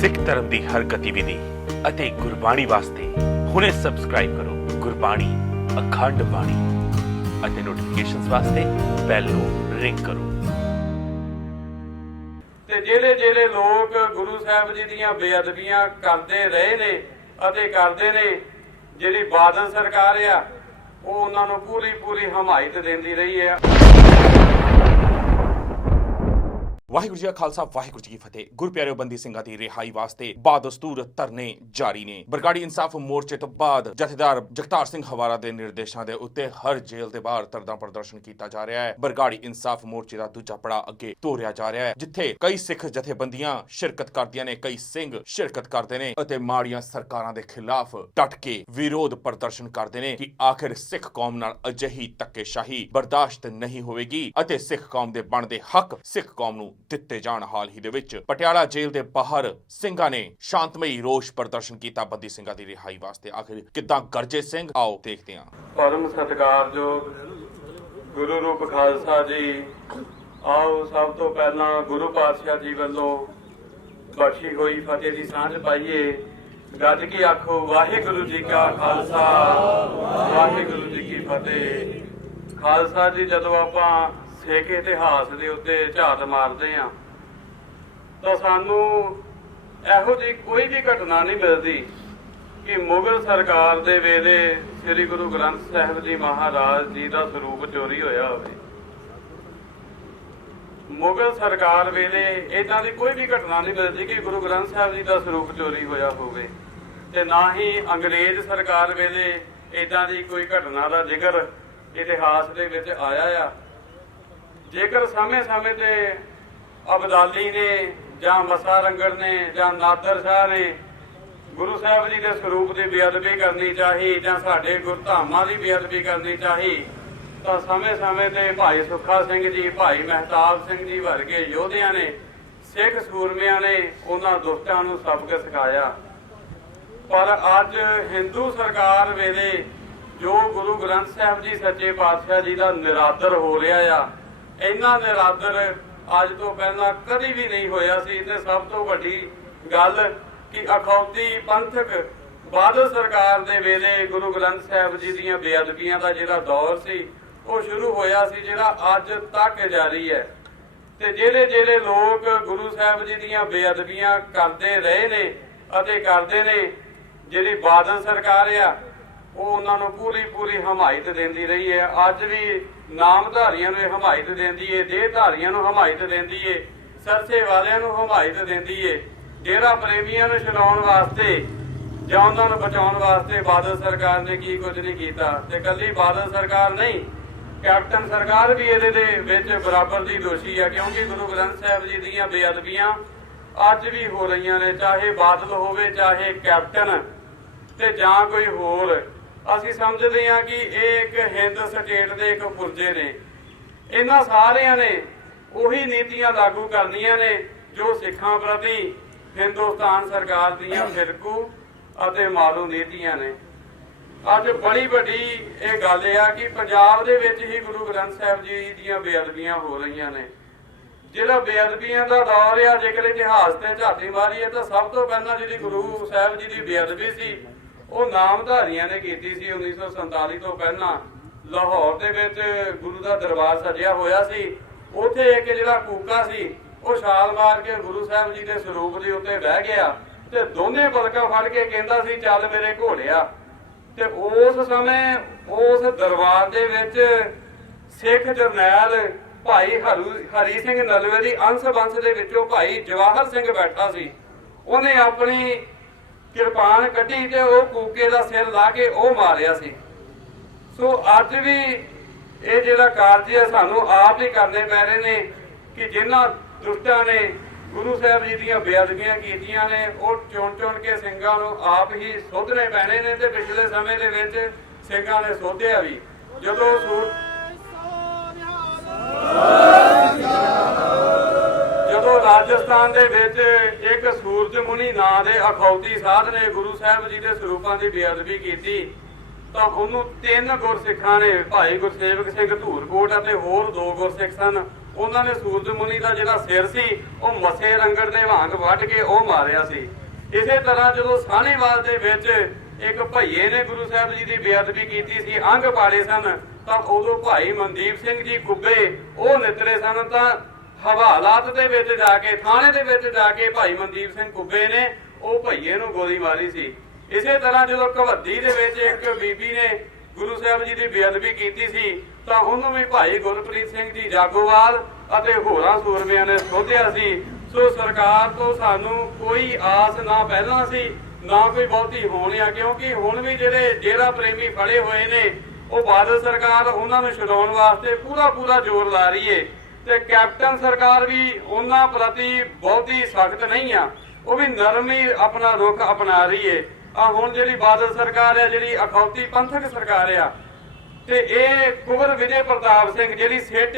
ਸਿੱਖ ਧਰਮ ਦੀ ਹਰ ਗਤੀਵਿਧੀ ਅਤੇ ਗੁਰਬਾਣੀ ਵਾਸਤੇ ਹੁਣੇ ਸਬਸਕ੍ਰਾਈਬ ਕਰੋ ਗੁਰਬਾਣੀ ਅਖੰਡ ਬਾਣੀ ਅਤੇ ਨੋਟੀਫਿਕੇਸ਼ਨਸ ਵਾਸਤੇ ਬੈਲ ਨੂੰ ਰਿੰਗ ਕਰੋ। ਤੇ ਜਿਹੜੇ ਜਿਹੜੇ ਲੋਕ ਗੁਰੂ ਸਾਹਿਬ ਜੀ ਦੀਆਂ ਬੇਅਦਬੀਆਂ ਕਰਦੇ ਰਹੇ ਨੇ ਅਤੇ ਕਰਦੇ ਨੇ, ਜਿਹੜੀ ਬਾਦਲ ਸਰਕਾਰ ਆ, ਉਹ ਉਹਨਾਂ ਨੂੰ ਪੂਰੀ ਪੂਰੀ ਹਮਾਇਤ ਦਿੰਦੀ ਰਹੀ ਹੈ ਵਾਹਿਗੁਰੂ ਜੀ ਕਾ ਖਾਲਸਾ, ਵਾਹਿਗੁਰੂ ਜੀ ਕੀ ਫਤਿਹ। ਗੁਰਪਿਆਰੇ ਬੰਦੀ ਸਿੰਘਾਂ ਦੀ ਰਿਹਾਈ ਵਾਸਤੇ ਬਾਦਸਤੂਰ ਧਰਨੇ ਜਾਰੀ ਨੇ। ਬਰਗਾੜੀ ਇਨਸਾਫ ਮੋਰਚੇ ਤੋਂ ਬਾਅਦ ਜਥੇਦਾਰ ਜਗਤਾਰ ਸਿੰਘ ਹਵਾਰਾ ਦੇ ਨਿਰਦੇਸ਼ਾਂ ਦੇ ਉੱਤੇ ਹਰ ਜੇਲ੍ਹ ਦੇ ਬਾਹਰ ਤਰਦਾ ਪ੍ਰਦਰਸ਼ਨ ਕੀਤਾ ਜਾ ਰਿਹਾ ਹੈ। ਬਰਗਾੜੀ ਇਨਸਾਫ ਮੋਰਚੇ ਦਾ ਦੂਜਾ ਪੜਾ ਅੱਗੇ ਤੋਰਿਆ ਜਾ ਰਿਹਾ ਹੈ, ਜਿੱਥੇ ਕਈ ਸਿੱਖ ਜਥੇਬੰਦੀਆਂ ਸ਼ਿਰਕਤ ਕਰਦੀਆਂ ਨੇ, ਕਈ ਸਿੰਘ ਸ਼ਿਰਕਤ ਕਰਦੇ ਨੇ ਅਤੇ ਮਾੜੀਆਂ ਸਰਕਾਰਾਂ ਦੇ ਖਿਲਾਫ ਡਟ ਕੇ ਵਿਰੋਧ ਪ੍ਰਦਰਸ਼ਨ ਕਰਦੇ ਨੇ ਕਿ ਆਖਿਰ ਸਿੱਖ ਕੌਮ ਨਾਲ ਅਜਿਹੀ ਧੱਕੇਸ਼ਾਹੀ ਬਰਦਾਸ਼ਤ ਨਹੀਂ ਹੋਵੇਗੀ ਅਤੇ ਸਿੱਖ ਕੌਮ ਦੇ ਬਣਦੇ ਹੱਕ ਸਿੱਖ ਕੌਮ ਨੂੰ ਦਿੱਤੇ ਜਾਣ ਹਾਲ ਹੀ ਦੇ ਵਿੱਚ। ਪਟਿਆਲਾ ਜੇਲ੍ਹ ਦੇ ਬਾਹਰ ਸਿੰਘਾਂ ਨੇ ਸ਼ਾਂਤਮਈ ਰੋਸ ਪ੍ਰਦਰਸ਼ਨ ਕੀਤਾ। ਬੰਦੀ ਸਿੰਘਾਂ ਦੀ ਰਿਹਾਈ ਵਾਸਤੇ ਆਖਿਰ ਕਿੱਦਾਂ ਗਰਜੇ ਸਿੰਘ? ਆਓ ਦੇਖਦੇ ਹਾਂ। ਪਰਮ ਸਤਿਕਾਰਯੋਗ ਗੁਰੂ ਰੂਪ ਖਾਲਸਾ ਜੀ, ਆਓ ਸਭ ਤੋਂ ਪਹਿਲਾਂ ਗੁਰੂ ਪਾਤਸ਼ਾਹ ਜੀ ਵੱਲੋਂ ਬਖਸ਼ੀ ਹੋਈ ਫਤਿਹ ਦੀ ਸਾਂਝ ਪਾਈਏ। ਗੱਜ ਕੀ ਆਖੋ, ਵਾਹਿਗੁਰੂ ਜੀ ਕਾ ਖਾਲਸਾ, ਵਾਹਿਗੁਰੂ ਜੀ ਕੀ ਫਤਿਹ। ਖਾਲਸਾ ਜੀ, ਜਦੋਂ ਆਪਾਂ ਸਿੱਖ ਇਤਿਹਾਸ ਦੇ ਉੱਤੇ ਝਾਤ ਮਾਰਦੇ ਆ। ਤਾਂ ਸਾਨੂੰ ਇਹੋ ਜਿਹੀ ਕੋਈ ਵੀ ਘਟਨਾ ਨਹੀਂ ਮਿਲਦੀ ਕਿ ਮੁਗਲ ਸਰਕਾਰ ਦੇ ਵੇਲੇ ਸ੍ਰੀ ਗੁਰੂ ਗ੍ਰੰਥ ਸਾਹਿਬ ਜੀ ਮਹਾਰਾਜ ਜੀ ਦਾ ਸਰੂਪ ਚੋਰੀ ਹੋਇਆ ਹੋਵੇ। ਮੁਗਲ ਸਰਕਾਰ ਵੇਲੇ ਇਦਾਂ ਦੀ ਕੋਈ ਵੀ ਘਟਨਾ ਨਹੀਂ ਮਿਲਦੀ ਕਿ ਗੁਰੂ ਗ੍ਰੰਥ ਸਾਹਿਬ ਜੀ ਦਾ ਸਰੂਪ ਚੋਰੀ ਹੋਇਆ ਹੋਵੇ ਤੇ ਨਾ ਹੀ ਅੰਗਰੇਜ਼ ਸਰਕਾਰ ਵੇਲੇ ਇਦਾਂ ਦੀ ਕੋਈ ਘਟਨਾ ਦਾ ਜ਼ਿਕਰ ਇਤਿਹਾਸ ਦੇ ਵਿੱਚ ਆਇਆ ਆ। ਜੇਕਰ ਸਮੇਂ-ਸਮੇਂ ਤੇ ਅਬਦਾਲੀ ਨੇ ਜਾਂ ਮਸਾ ਰੰਗੜ ਨੇ ਜਾਂ ਨਾਦਰ ਸ਼ਾਹ ਨੇ ਗੁਰੂ ਸਾਹਿਬ ਜੀ ਦੇ ਸਰੂਪ ਦੀ ਬੇਅਦਬੀ ਕਰਨੀ ਚਾਹੀ ਜਾਂ ਸਾਡੇ ਗੁਰਧਾਮਾਂ ਦੀ ਬੇਅਦਬੀ ਕਰਨੀ ਚਾਹੀ, ਤਾਂ ਸਮੇਂ-ਸਮੇਂ ਤੇ ਭਾਈ ਸੁੱਖਾ ਸਿੰਘ ਜੀ, ਭਾਈ ਮਹਿਤਾਬ ਸਿੰਘ ਜੀ ਵਰਗੇ ਯੋਧਿਆਂ ਨੇ, ਸਿੱਖ ਸੂਰਮਿਆਂ ਨੇ ਉਹਨਾਂ ਦੁਸ਼ਟਾਂ ਨੂੰ ਸਬਕ ਸਿਖਾਇਆ। ਪਰ ਅੱਜ ਹਿੰਦੂ ਸਰਕਾਰ ਵੇਲੇ ਜੋ ਗੁਰੂ ਗ੍ਰੰਥ ਸਾਹਿਬ ਜੀ ਸੱਚੇ ਪਾਤਸ਼ਾਹ ਜੀ ਦਾ ਨਿਰਾਦਰ ਹੋ ਰਿਹਾ ਆ ਇੰਨਾ ਨਿਰਾਦਰ ਅੱਜ ਤੋਂ ਪਹਿਲਾਂ ਕਦੀ ਵੀ ਨਹੀਂ ਹੋਇਆ ਸੀ। ਤੇ ਸਭ ਤੋਂ ਵੱਡੀ ਗੱਲ ਕਿ ਅਖੌਤੀ ਪੰਥਕ ਬਾਦਲ ਸਰਕਾਰ ਦੇ ਵੇਲੇ ਗੁਰੂ ਗ੍ਰੰਥ ਸਾਹਿਬ ਜੀ ਦੀਆਂ ਬੇਅਦਬੀਆਂ ਦਾ ਜਿਹੜਾ ਦੌਰ ਸੀ, ਉਹ ਸ਼ੁਰੂ ਹੋਇਆ ਸੀ, ਜਿਹੜਾ ਅੱਜ ਤੱਕ ਜਾਰੀ ਹੈ। ਤੇ ਜਿਹੜੇ ਜਿਹੜੇ ਲੋਕ ਗੁਰੂ ਸਾਹਿਬ ਜੀ ਦੀਆਂ ਬੇਅਦਬੀਆਂ ਕਰਦੇ ਰਹੇ ਨੇ ਅਤੇ ਕਰਦੇ ਨੇ। ਜਿਹੜੀ ਬਾਦਲ ਸਰਕਾਰ ਆ ਉਹ ਉਹਨਾਂ ਨੂੰ ਪੂਰੀ ਪੂਰੀ ਹਮਾਇਤ ਦਿੰਦੀ ਰਹੀ ਹੈ। ਅੱਜ ਵੀ ਨਾਮਧਾਰੀਆਂ ਨੂੰ ਹਮਾਇਤ ਦਿੰਦੀ ਏ ਦੇਹਧਾਰੀਆਂ ਨੂੰ ਹਮਾਇਤ ਦਿੰਦੀ ਏ ਸਰਸੇ ਵਾਲਿਆਂ ਨੂੰ ਹਮਾਇਤ ਦਿੰਦੀ ਏ ਡੇਰਾ ਪ੍ਰੇਮੀਆਂ ਨੂੰ ਛਡਾਉਣ ਵਾਸਤੇ ਜਾਂ ਉਹਨਾਂ ਨੂੰ ਬਚਾਉਣ ਵਾਸਤੇ ਬਾਦਲ ਸਰਕਾਰ ਨੇ ਕੀ ਕੁਝ ਨਹੀਂ ਕੀਤਾ। ਤੇ ਕੱਲੀ ਬਾਦਲ ਸਰਕਾਰ ਨਹੀਂ, ਕੈਪਟਨ ਸਰਕਾਰ ਵੀ ਇਹਦੇ ਦੇ ਵਿੱਚ ਬਰਾਬਰ ਦੀ ਦੋਸ਼ੀ ਹੈ ਕਿਉਂਕਿ ਗੁਰੂ ਗ੍ਰੰਥ ਸਾਹਿਬ ਜੀ ਦੀਆਂ ਬੇਅਦਬੀਆਂ ਅੱਜ ਵੀ ਹੋ ਰਹੀਆਂ ਨੇ, ਚਾਹੇ ਬਾਦਲ ਹੋਵੇ, ਚਾਹੇ ਕੈਪਟਨ ਤੇ ਜਾਂ ਕੋਈ ਹੋਰ। ਅਸੀਂ ਸਮਝਦੇ ਹਾਂ ਕਿ ਇਹ ਇੱਕ ਹਿੰਦ ਸਟੇਟ ਦੇ ਇੱਕ ਪੁਰਜੇ ਨੇ। ਇਹਨਾਂ ਸਾਰਿਆਂ ਨੇ ਉਹੀ ਨੀਤੀਆਂ ਲਾਗੂ ਕਰਨੀਆਂ ਨੇ ਜੋ ਸਿੱਖਾਂ ਪ੍ਰਤੀ ਹਿੰਦੁਸਤਾਨ ਸਰਕਾਰ ਦੀਆਂ ਫਿਰਕੂ ਅਤੇ ਮਾਰੂ ਨੀਤੀਆਂ ਨੇ। ਅੱਜ ਬੜੀ ਵੱਡੀ ਇਹ ਗੱਲ ਆ ਕਿ ਪੰਜਾਬ ਦੇ ਵਿੱਚ ਹੀ ਗੁਰੂ ਗ੍ਰੰਥ ਸਾਹਿਬ ਜੀ ਦੀਆਂ ਬੇਅਦਬੀਆਂ ਹੋ ਰਹੀਆਂ ਨੇ। ਜਿਹੜਾ ਬੇਅਦਬੀਆਂ ਦਾ ਦੌਰ ਆ, ਜੇਕਰ ਇਤਿਹਾਸ ਤੇ ਝਾਤੀ ਮਾਰੀਏ ਤਾਂ ਸਭ ਤੋਂ ਪਹਿਲਾਂ ਜਿਹੜੀ ਗੁਰੂ ਸਾਹਿਬ ਜੀ ਦੀ ਬੇਅਦਬੀ ਸੀ ਉਹ ਨਾਮਧਾਰੀਆਂ ਨੇ ਕੀਤੀ ਸੀ 1947 ਤੋਂ ਪਹਿਲਾਂ। ਲਾਹੌਰ ਦੇ ਵਿੱਚ ਗੁਰੂ ਦਾ ਦਰਬਾਰ ਸਜਿਆ ਹੋਇਆ ਸੀ। ਉੱਥੇ ਇੱਕ ਜਿਹੜਾ ਕੂਕਾ ਸੀ, ਉਹ ਛਾਲ ਮਾਰ ਕੇ ਗੁਰੂ ਸਾਹਿਬ ਜੀ ਦੇ ਸਰੂਪ ਦੇ ਉੱਤੇ ਬਹਿ ਗਿਆ ਤੇ ਦੋਨੇ ਬਲਕਾਂ ਫੜ ਕੇ ਕਹਿੰਦਾ ਸੀ, ਚੱਲ ਮੇਰੇ ਘੋੜਿਆ। ਤੇ ਉਸ ਸਮੇਂ ਉਸ ਦਰਬਾਰ ਦੇ ਵਿੱਚ ਸਿੱਖ ਜਰਨੈਲ ਭਾਈ ਹਰੂ, ਹਰੀ ਸਿੰਘ ਨਲਵੇ ਦੀ ਅੰਸ਼ ਬੰਸ ਦੇ ਵਿੱਚੋਂ ਭਾਈ ਜਵਾਹਰ ਸਿੰਘ ਬੈਠਾ ਸੀ। ਉਹਨੇ ਆਪਣੀ ਕਿਰਪਾਨ ਕੱਢੀ ਤੇ ਉਹ ਕੂਕੇ ਦਾ ਸਿਰ ਲਾ ਕੇ ਉਹ ਮਾਰਿਆ ਸੀ। ਸੋ ਅੱਜ ਵੀ ਇਹ ਜਿਹੜਾ ਕਾਰਜ ਹੈ, ਸਾਨੂੰ ਆਪ ਹੀ ਕਰਨੇ ਪੈ ਰਹੇ ਨੇ ਕਿ ਜਿਨ੍ਹਾਂ ਦੁਸ਼ਟਾਂ ਨੇ ਗੁਰੂ ਸਾਹਿਬ ਜੀ ਦੀਆਂ ਬੇਅਦਬੀਆਂ ਕੀਤੀਆਂ ਨੇ, ਉਹ ਚੁਣ ਚੁਣ ਕੇ ਸਿੰਘਾਂ ਨੂੰ ਆਪ ਹੀ ਸੋਧਣੇ ਪੈਣੇ ਨੇ ਤੇ ਪਿਛਲੇ ਸਮੇਂ ਦੇ ਵਿੱਚ ਸਿੰਘਾਂ ਨੇ ਸੋਧਿਆ ਵੀ। ਜਦੋਂ ਸੂਰ ਜਦੋਂ ਰਾਜਸਥਾਨ ਦੇ ਵਿੱਚ ਇੱਕ ਸੂਰਜਮੁਨੀ ਨਾਂ ਦੇ ਅਖੌਤੀ ਸਾਧ ਨੇ ਗੁਰੂ ਸਾਹਿਬ ਜੀ ਦੇ ਸਰੂਪਾਂ ਦੀ ਬੇਅਦਬੀ ਕੀਤੀ, ਤਾਂ ਉਹਨੂੰ ਤਿੰਨ ਗੁਰਸਿੱਖਾਂ ਨੇ, ਭਾਈ ਗੁਰਸੇਵਕ ਸਿੰਘ ਧੂਰਕੋਟ ਅਤੇ ਹੋਰ ਦੋ ਗੁਰਸਿੱਖ ਸਨ। ਉਹਨਾਂ ਨੇ ਸੂਰਜ ਮੁਨੀ ਦਾ ਜਿਹੜਾ ਸਿਰ ਸੀ, ਉਹ ਮੱਸੇ ਰੰਗੜ ਦੇ ਵਾਂਗ ਵੱਢ ਕੇ ਉਹ ਮਾਰਿਆ ਸੀ। ਇਸੇ ਤਰ੍ਹਾਂ ਜਦੋਂ ਸਾਹਣੇਵਾਲ ਦੇ ਵਿੱਚ ਇੱਕ ਭਈਏ ਨੇ ਗੁਰੂ ਸਾਹਿਬ ਜੀ ਦੀ ਬੇਅਦਬੀ ਕੀਤੀ ਸੀ, ਅੰਗ ਪਾੜੇ ਸਨ, ਤਾਂ ਉਦੋਂ ਭਾਈ ਮਨਦੀਪ ਸਿੰਘ ਜੀ ਕੁੱਬੇ ਉਹ ਨਿਤਰੇ ਸਨ, ਤਾਂ ਹਵਾਲਾਤ ਦੇ ਵਿੱਚ ਜਾ ਕੇ, ਥਾਣੇ ਦੇ ਵਿੱਚ ਜਾ ਕੇ ਭਾਈ ਮਨਦੀਪ ਸਿੰਘ ਕੁੱਬੇ ਨੇ ਉਹ ਭਈਏ ਨੂੰ ਗੋਲੀ ਮਾਰੀ ਸੀ। ਇਸੇ ਤਰ੍ਹਾਂ ਜਦੋਂ ਕਵੱਦੀ ਦੇ ਵਿੱਚ ਇੱਕ ਬੀਬੀ ਨੇ ਗੁਰੂ ਸਾਹਿਬ ਜੀ ਦੀ ਬੇਅਦਬੀ ਕੀਤੀ ਸੀ, ਤਾਂ ਉਹਨੂੰ ਵੀ ਭਾਈ ਗੁਰਪ੍ਰੀਤ ਸਿੰਘ ਜੀ ਜਾਗੋਵਾਲ ਅਤੇ ਹੋਰਾਂ ਸੂਰਮਿਆਂ ਨੇ ਸੋਧਿਆ ਸੀ। ਸੋ ਸਰਕਾਰ ਤੋਂ ਸਾਨੂੰ ਕੋਈ ਆਸ ਨਾ ਪਹਿਲਾਂ ਸੀ, ਨਾ ਕੋਈ ਬਹੁਤੀ ਹੋਣੀ ਆ, ਕਿਉਂਕਿ ਹੁਣ ਵੀ ਜਿਹੜੇ ਜੇਰਾ ਪ੍ਰੇਮੀ ਫੜੇ ਹੋਏ ਨੇ, ਉਹ ਬਾਦਲ ਸਰਕਾਰ ਉਹਨਾਂ ਨੂੰ ਛਡਾਉਣ ਵਾਸਤੇ ਪੂਰਾ ਪੂਰਾ ਜ਼ੋਰ ਲਾ ਰਹੀ ਏ। ਤੇ ਕੈਪਟਨ ਸਰਕਾਰ ਵੀ ਉਹਨਾਂ ਪ੍ਰਤੀ ਬਹੁਤੀ ਸਖਤ ਨਹੀਂ ਆ। ਉਹ ਵੀ ਨਰਮੀ ਆਪਣਾ ਰੁਖ ਅਪਣਾ ਰਹੀ ਏ। ਆ ਹੁਣ ਜਿਹੜੀ ਬਾਦਲ ਸਰਕਾਰ ਹੈ ਜਿਹੜੀ ਅਖੌਤੀ ਪੰਥਕ ਸਰਕਾਰ ਆ, ਤੇ ਇਹ ਕੁਵਰ ਵਿਜੇ ਪ੍ਰਤਾਪ ਸਿੰਘ, ਜਿਹੜੀ ਸਿੱਟ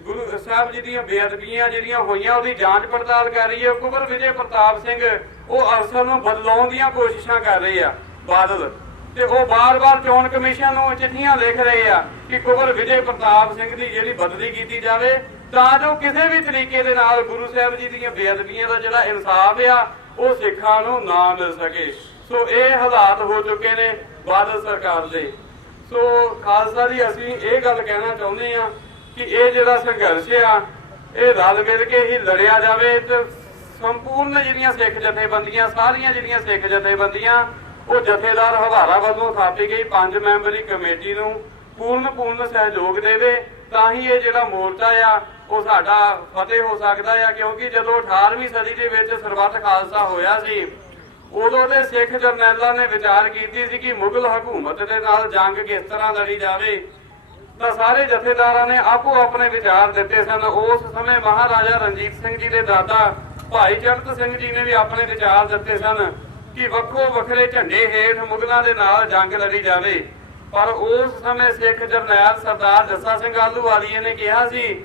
ਗੁਰੂ ਸਾਹਿਬ ਜੀ ਦੀਆਂ ਬੇਅਦਬੀਆਂ ਜਿਹੜੀਆਂ ਹੋਈਆਂ, ਉਹਦੀ ਜਾਂਚ ਪੜਤਾਲ ਕਰ ਰਹੀ ਹੈ ਕੁਵਰ ਵਿਜੇ ਪ੍ਰਤਾਪ ਸਿੰਘ, ਉਹ ਅਸਲ ਨੂੰ ਬਦਲਾਉਣ ਦੀਆਂ ਕੋਸ਼ਿਸ਼ਾਂ ਕਰ ਰਹੇ ਆ, ਬਾਦਲ। ਤੇ ਉਹ ਬਾਰ-ਬਾਰ ਚੋਣ ਕਮਿਸ਼ਨ ਨੂੰ ਚਿੱਠੀਆਂ ਲਿਖ ਰਹੇ ਆ ਕਿ ਕੁਵਰ ਵਿਜੇ ਪ੍ਰਤਾਪ ਸਿੰਘ ਦੀ ਜਿਹੜੀ ਬਦਲੀ ਕੀਤੀ ਜਾਵੇ ਤਾਂ ਜੋ ਕਿਸੇ ਵੀ ਤਰੀਕੇ ਦੇ ਨਾਲ ਗੁਰੂ ਸਾਹਿਬ ਜੀ ਦੀਆਂ ਬੇਅਦਬੀਆਂ ਦਾ ਜਿਹੜਾ ਇਨਸਾਫ ਆ, ਉਹ ਸਿੱਖਾਂ ਨੂੰ ਨਾ ਮਿਲ ਸਕੇ। ਸੋ ਇਹ ਹਾਲਾਤ ਹੋ ਚੁੱਕੇ ਨੇ ਬਾਦਲ ਸਰਕਾਰ ਦੇ। ਸੋ ਖਾਲਸਾ ਜੀ, ਅਸੀਂ ਇਹ ਗੱਲ ਕਹਿਣਾ ਚਾਹੁੰਦੇ ਆ ਕਿ ਇਹ ਜਿਹੜਾ ਸੰਘਰਸ਼ ਆ, ਇਹ ਰਲ ਮਿਲ ਕੇ ਹੀ ਲੜਿਆ ਜਾਵੇ ਤੇ ਸੰਪੂਰਨ ਜਿਹੜੀਆਂ ਸਿੱਖ ਜਥੇਬੰਦੀਆਂ, ਸਾਰੀਆਂ ਜਿਹੜੀਆਂ ਸਿੱਖ ਜਥੇਬੰਦੀਆਂ, ਉਹ ਜਥੇਦਾਰ ਹਵਾਰਾ ਵੱਲੋਂ ਥਾਪੀ ਗਈ, ਪੰਜ ਮੈਂਬਰੀ ਕਮੇਟੀ ਨੂੰ ਪੂਰਨ ਪੂਰਨ ਸਹਿਯੋਗ ਦੇਵੇ, ਤਾਂ ਹੀ ਇਹ ਜਿਹੜਾ ਮੋਰਚਾ ਆ ਉਹ ਸਾਡਾ ਫਤਿਹ ਹੋ ਸਕਦਾ ਆ, ਕਿਉਂਕਿ ਜਦੋਂ 18ਵੀਂ ਸਦੀ ਦੇ ਵਿੱਚ ਸਰਬੱਤ ਖਾਲਸਾ ਹੋਇਆ ਸੀ, ਉਦੋਂ ਦੇ ਸਿੱਖ ਜਰਨੈਲਾਂ ਨੇ ਵਿਚਾਰ ਕੀਤੀ ਸੀ ਕਿ ਮੁਗਲ ਹਕੂਮਤ ਦੇ ਨਾਲ ਜੰਗ ਕਿਸ ਤਰ੍ਹਾਂ ਲੜੀ ਜਾਵੇ, ਤਾਂ ਸਾਰੇ ਜਥੇਦਾਰਾਂ ਨੇ ਆਪੋ ਆਪਣੇ ਵਿਚਾਰ ਦਿੱਤੇ ਸਨ। ਉਸ ਸਮੇਂ ਮਹਾਰਾਜਾ ਰਣਜੀਤ ਸਿੰਘ ਜੀ ਦੇ ਦਾਦਾ ਭਾਈ ਚੜਤ ਸਿੰਘ ਜੀ ਨੇ ਵੀ ਆਪਣੇ ਵਿਚਾਰ ਦਿੱਤੇ ਸਨ ਕਿ ਵੱਖੋ ਵੱਖਰੇ ਝੰਡੇ ਹੇਠ ਮੁਗਲਾਂ ਦੇ ਨਾਲ ਜੰਗ ਲੜੀ ਜਾਵੇ। ਪਰ ਉਸ ਸਮੇਂ ਸਿੱਖ ਜਰਨੈਲ ਸਰਦਾਰ ਜੱਸਾ ਸਿੰਘ ਆਲੂ ਵਾਲੀਏ ਨੇ ਕਿਹਾ ਸੀ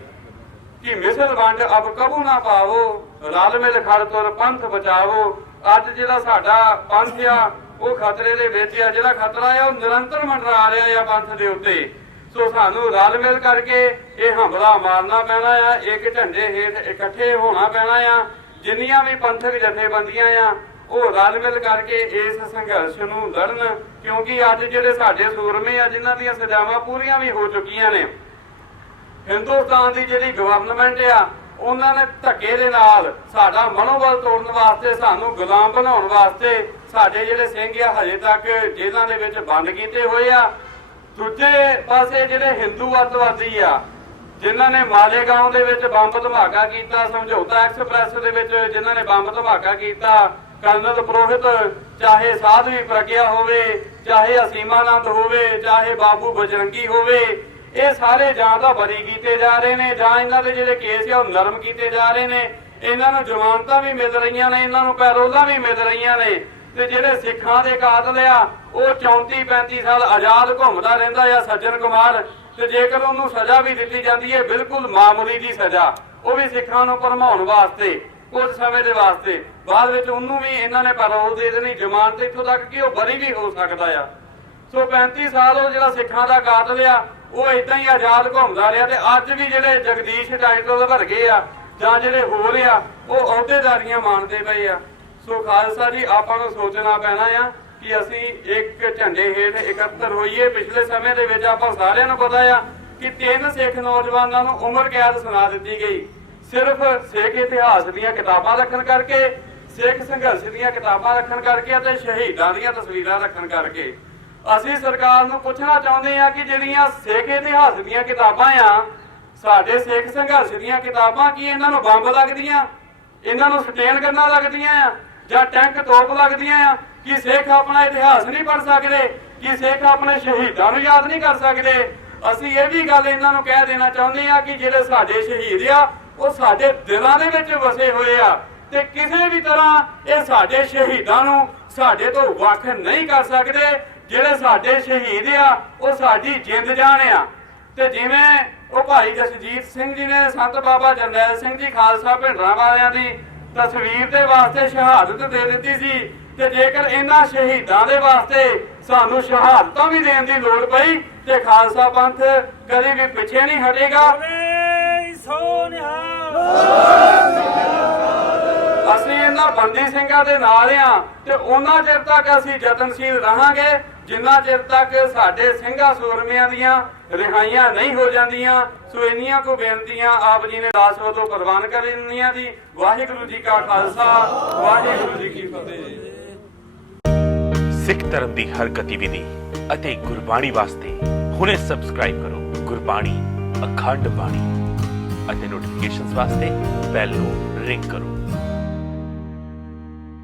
ਕਿ ਮਿਸਲ ਵੰਡ ਅਬ ਕਬੂ ਨਾ ਪਾਵੋ ਰਲ ਮਿਲ ਖੜ ਤੁਰ ਪੰਥ ਬਚਾਵੋ। ਅੱਜ ਜਿਹੜਾ ਸਾਡਾ ਪੰਥ ਆ, ਉਹ ਖਤਰੇ ਦੇ ਵਿੱਚ ਆ। ਜਿਹੜਾ ਖਤਰਾ ਆ, ਉਹ ਨਿਰੰਤਰ ਮੰਡਰਾ ਰਿਹਾ ਆ ਪੰਥ ਦੇ ਉੱਤੇ। ਸੋ ਸਾਨੂੰ ਰਲ ਮਿਲ ਕਰਕੇ ਇਹ ਹਮਲਾ ਮਾਰਨਾ ਪੈਣਾ ਆ। ਇੱਕ ਝੰਡੇ ਹੇਠ ਇਕੱਠੇ ਹੋਣਾ ਪੈਣਾ ਆ। ਜਿੰਨੀਆਂ ਵੀ ਪੰਥਕ ਜਥੇਬੰਦੀਆਂ ਆ, ਉਹ ਰਲ ਮਿਲ ਕਰਕੇ ਇਸ ਸੰਘਰਸ਼ ਨੂੰ ਲੜਨ। ਕਿਉਂਕਿ ਅੱਜ ਜਿਹੜੇ ਸਾਡੇ ਸੂਰਮੇ ਆ, ਜਿਨ੍ਹਾਂ ਦੀਆਂ ਸਜ਼ਾਵਾਂ ਪੂਰੀਆਂ ਵੀ ਹੋ ਚੁੱਕੀਆਂ ਨੇ ਹਿੰਦੁਸਤਾਨ ਦੀ ਜਿਹੜੀ ਗਵਰਨਮੈਂਟ ਆ, ਉਹਨਾਂ ਨੇ ਧੱਕੇ ਦੇ ਨਾਲ ਸਾਡਾ ਮਨੋਬਲ ਤੋੜਨ ਵਾਸਤੇ, ਸਾਨੂੰ ਗੁਲਾਮ ਬਣਾਉਣ ਵਾਸਤੇ ਸਾਡੇ ਜਿਹੜੇ ਸਿੰਘ ਆ, ਹਜੇ ਤੱਕ ਜੇਲ੍ਹਾਂ ਦੇ ਵਿੱਚ ਬੰਦ ਕੀਤੇ ਹੋਏ ਆ। ਦੂਜੇ ਪਾਸੇ ਜਿਹੜੇ ਹਿੰਦੂ ਅੱਤਵਾਦੀ ਆ, ਜਿਨ੍ਹਾਂ ਨੇ ਮਾਲੇਗਾਂਵ ਦੇ ਵਿੱਚ ਬੰਬ ਧਮਾਕਾ ਕੀਤਾ, ਸਮਝੌਤਾ ਐਕਸਪ੍ਰੈਸ ਦੇ ਵਿੱਚ ਜਿਨ੍ਹਾਂ ਨੇ ਬੰਬ ਧਮਾਕਾ ਕੀਤਾ, ਕਰਨਲ ਪ੍ਰੋਹਿਤ, ਚਾਹੇ ਸਾਧਵੀ ਪ੍ਰਗਿਆ ਹੋਵੇ, ਚਾਹੇ ਅਸੀਮਾਨੰਦ ਹੋਵੇ, ਚਾਹੇ ਬਾਬੂ ਬਜਰੰਗੀ ਹੋਵੇ ਇਹ ਸਾਰੇ ਜਾਂ ਤਾਂ ਬਰੀ ਕੀਤੇ ਜਾ ਰਹੇ ਨੇ, ਜਾਂ ਇਹਨਾਂ ਦੇ ਜਿਹੜੇ ਕੇਸ ਆ ਉਹ ਨਰਮ ਕੀਤੇ ਜਾ ਰਹੇ ਨੇ। ਇਹਨਾਂ ਨੂੰ ਜ਼ਮਾਨਤਾਂ ਵੀ ਮਿਲ ਰਹੀਆਂ ਨੇ, ਇਹਨਾਂ ਨੂੰ ਪੈਰੋਲਾਂ ਵੀ ਮਿਲ ਰਹੀਆਂ ਨੇ। ਤੇ ਜਿਹੜੇ ਸਿੱਖਾਂ ਦੇ ਕਾਤਲ ਆ, ਉਹ 34 35 ਸਾਲ ਆਜ਼ਾਦ ਘੁੰਮਦਾ ਰਹਿੰਦਾ ਆ ਸੱਜਣ ਕੁਮਾਰ। ਤੇ ਜੇਕਰ ਉਹਨੂੰ ਸਜ਼ਾ ਵੀ ਦਿੱਤੀ ਜਾਂਦੀ ਹੈ, ਬਿਲਕੁਲ ਮਾਮੂਲੀ ਜੀ ਸਜ਼ਾ। ਉਹ ਵੀ ਸਿੱਖਾਂ ਨੂੰ ਭਰਮਾਉਣ ਵਾਸਤੇ, ਕੁਝ ਸਮੇਂ ਦੇ ਵਾਸਤੇ। ਬਾਅਦ ਵਿੱਚ ਉਹਨੂੰ ਵੀ ਇਹਨਾਂ ਨੇ ਪੈਰੋਲ ਦੇ ਦੇਣੀ, ਜ਼ਮਾਨਤ ਇੱਥੋਂ ਤੱਕ ਕਿ ਉਹ ਬਰੀ ਵੀ ਹੋ ਸਕਦਾ ਆ। ਸੋ 35 ਸਾਲ ਉਹ ਜਿਹੜਾ ਸਿੱਖਾਂ ਦਾ ਕਾਤਲ ਆ ਉਹ ਇਦਾਂ ਹੀ ਆਜ਼ਾਦ ਘੁੰਮਦਾ ਰਿਹਾ ਤੇ ਅੱਜ ਵੀ ਜਿਹੜੇ ਜਗਦੀਸ਼ ਟਾਈਟਲ ਵਰਗੇ ਆ, ਜਾਂ ਜਿਹੜੇ ਹੋਰ ਆ, ਉਹ ਅਹੁਦੇਦਾਰੀਆਂ ਮਾਣਦੇ ਪਏ ਆ। ਸੋ ਖਾਲਸਾ ਜੀ, ਆਪਾਂ ਨੂੰ ਸੋਚਣਾ ਪੈਣਾ ਆ ਕਿ ਅਸੀਂ ਇੱਕ ਝੰਡੇ ਹੇਠ ਇਕੱਤਰ ਹੋਈਏ। ਪਿਛਲੇ ਸਮੇਂ ਦੇ ਵਿੱਚ ਆਪਾਂ ਸਾਰਿਆਂ ਨੂੰ ਪਤਾ ਆ ਕਿ ਤਿੰਨ ਸਿੱਖ ਨੌਜਵਾਨਾਂ ਨੂੰ ਉਮਰ ਕੈਦ ਸੁਣਾ ਦਿੱਤੀ ਗਈ। ਸਿਰਫ ਸਿੱਖ ਇਤਿਹਾਸ ਦੀਆਂ ਕਿਤਾਬਾਂ ਰੱਖਣ ਕਰਕੇ, ਸਿੱਖ ਸੰਘਰਸ਼ ਦੀਆਂ ਕਿਤਾਬਾਂ ਰੱਖਣ ਕਰਕੇ ਅਤੇ ਸ਼ਹੀਦਾਂ ਦੀਆਂ ਤਸਵੀਰਾਂ ਰੱਖਣ ਕਰਕੇ। ਅਸੀਂ ਸਰਕਾਰ ਨੂੰ ਪੁੱਛਣਾ ਚਾਹੁੰਦੇ ਹਾਂ ਕਿ ਜਿਹੜੀਆਂ ਸਿੱਖ ਇਤਿਹਾਸ ਦੀਆਂ ਕਿਤਾਬਾਂ ਆ, ਸਾਡੇ ਸਿੱਖ ਸੰਘਰਸ਼ ਦੀਆਂ ਕਿਤਾਬਾਂ ਕੀ ਇਹਨਾਂ ਨੂੰ ਬੰਬ ਲੱਗਦੀਆਂ? ਇਹਨਾਂ ਨੂੰ ਸਟੇਨ ਕਰਨਾ ਲੱਗਦੀਆਂ ਆ? ਜਾਂ ਟੈਂਕ ਤੋਪ ਲੱਗਦੀਆਂ ਆ? ਕਿ ਸਿੱਖ ਆਪਣਾ ਇਤਿਹਾਸ ਨਹੀਂ ਪੜ੍ਹ ਸਕਦੇ? ਕਿ ਸਿੱਖ ਆਪਣੇ ਸ਼ਹੀਦਾਂ ਨੂੰ ਯਾਦ ਨਹੀਂ ਕਰ ਸਕਦੇ? ਅਸੀਂ ਇਹ ਵੀ ਗੱਲ ਇਹਨਾਂ ਨੂੰ ਕਹਿ ਦੇਣਾ ਚਾਹੁੰਦੇ ਆ ਕਿ ਜਿਹੜੇ ਸਾਡੇ ਸ਼ਹੀਦ ਆ, ਉਹ ਸਾਡੇ ਦਿਲਾਂ ਦੇ ਵਿੱਚ ਵਸੇ ਹੋਏ ਆ ਤੇ ਕਿਸੇ ਵੀ ਤਰ੍ਹਾਂ ਇਹ ਸਾਡੇ ਸ਼ਹੀਦਾਂ ਨੂੰ ਸਾਡੇ ਤੋਂ ਵੱਖ ਨਹੀਂ ਕਰ ਸਕਦੇ। ਜਿਹੜੇ ਸਾਡੇ ਸ਼ਹੀਦ ਆ, ਉਹ ਸਾਡੀ ਜਿੰਦ ਜਾਨ ਆ। ਤੇ ਜਿਵੇਂ ਉਹ ਭਾਈ ਜਸਜੀਤ ਸਿੰਘ ਜੀ ਨੇ ਸੰਤ ਬਾਬਾ ਜਰਨੈਲ ਸਿੰਘ ਜੀ ਖਾਲਸਾ ਭਿੰਡਰਾਂ ਵਾਲਿਆਂ ਦੀ ਤਸਵੀਰ ਦੇ ਵਾਸਤੇ ਸ਼ਹਾਦਤ ਦੇ ਦਿੱਤੀ ਸੀ, ਤੇ ਜੇਕਰ ਇਹਨਾਂ ਸ਼ਹੀਦਾਂ ਦੇ ਵਾਸਤੇ ਸਾਨੂੰ ਸ਼ਹਾਦਤਾਂ ਵੀ ਦੇਣ ਦੀ ਲੋੜ ਪਈ, ਤੇ ਖਾਲਸਾ ਪੰਥ ਕਦੇ ਵੀ ਪਿੱਛੇ ਨਹੀਂ ਹਟੇਗਾ। ਅਸੀਂ ਇਹਨਾਂ ਬੰਦੀ ਸਿੰਘਾਂ ਦੇ ਨਾਲ ਆ, ਤੇ ਉਹਨਾਂ ਚਿਰ ਤੱਕ ਅਸੀਂ ਯਤਨਸ਼ੀਲ ਰਹਾਂਗੇ। ਜਿੰਨਾ ਚਿਰ ਤੱਕ ਸਾਡੇ ਸਿੰਘਾਂ ਸੂਰਮਿਆਂ ਦੀਆਂ ਰਿਹਾਈਆਂ ਨਹੀਂ ਹੋ ਜਾਂਦੀਆਂ, ਸੋ ਇੰਨੀਆਂ ਕੋ ਬੇਨਤੀਆਂ ਆਪ ਜੀ ਨੇ ਰਾਸਵ ਤੋਂ ਪ੍ਰਵਾਨ ਕਰਨੀਆਂ ਜੀ। ਵਾਹਿਗੁਰੂ ਜੀ ਕਾ ਖਾਲਸਾ, ਵਾਹਿਗੁਰੂ ਜੀ ਕੀ ਫਤਿਹ। ਸਿੱਖ ਧਰਮ ਦੀ ਹਰ ਗਤੀਵਿਧੀ ਅਤੇ ਗੁਰਬਾਣੀ ਵਾਸਤੇ ਹੁਣੇ ਸਬਸਕ੍ਰਾਈਬ ਕਰੋ ਗੁਰਬਾਣੀ, ਅਖੰਡ ਬਾਣੀ ਅਤੇ ਨੋਟੀਫਿਕੇਸ਼ਨਸ ਵਾਸਤੇ ਬੈਲ ਨੂੰ ਰਿੰਗ ਕਰੋ।